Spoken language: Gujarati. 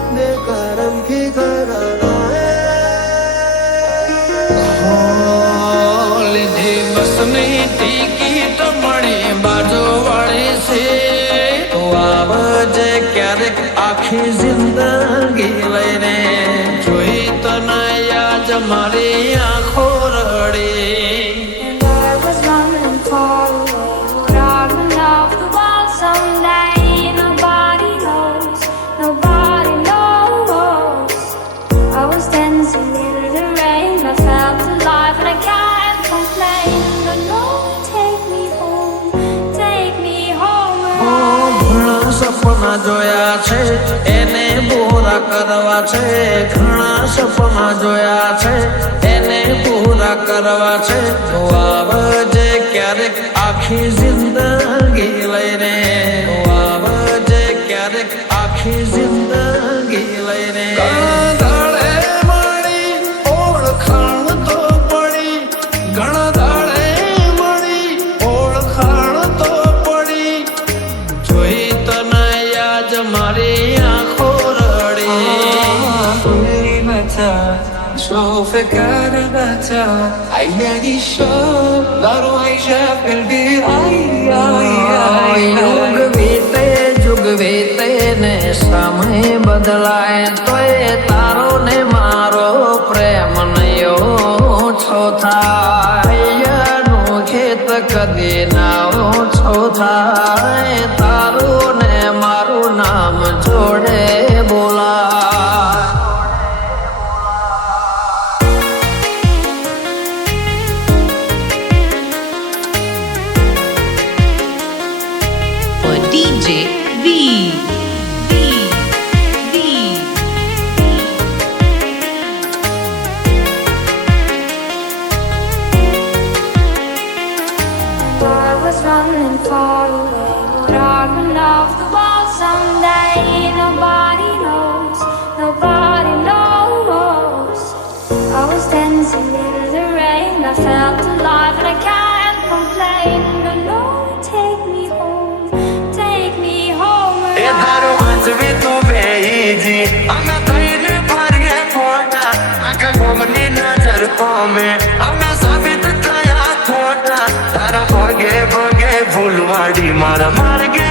अपने कर्म की कराना લીધી બસની ટિકિટ મળી બાજુ વાળી છે તો આવજે ક્યારેક આખી જિંદગી લઈને જોઈ તને યાદ મારી આંખો રડી. And I was running far away, would I run off the wall someday? Nobody knows, nobody knows. I was dancing in the rain, I felt alive and I can't complain. No, no, take me home, take me home. ઘણા સપના જોયા છે એને પૂરા કરવા છે, ઘણા સપના જોયા છે એને પૂરા કરવા છે તો આવજે ક્યારેક આખી જિંદગી લઈને, તો આવજે ક્યારેક આખી જિંદગી લઈને. ઘણા દાડે મળી ઓળખાણ તો પડી, ઘણા દાડે મળી ઓળખાણ તો પડી, જોઈ તને યાદ મારી આંખો રડી. شوف كربتها عيني الشوق ضروي شاف قلبي યુગ વીતે જુગ વીતે ને સમય બદલાય તોય તારો ને મારો પ્રેમ નયો ઓછો થાય, નું ખેત કદી ના ઓછો થાય, તારું ને મારું નામ જોડે બોલાય. for DJ V. I was running far away, would I run off the wall someday? Nobody knows, nobody knows. I was dancing in the rain, I felt alive and I can't complain. No, no, take me home, take me home. એ તારો વાંચવી તો બેજી અમે કઈને ફરીએ ખોટા, આખા ગોમની નજર પામે અમે સાબિત થયા ખોટા, તારા પગે પગે ફૂલવાડી મારા માર્ગે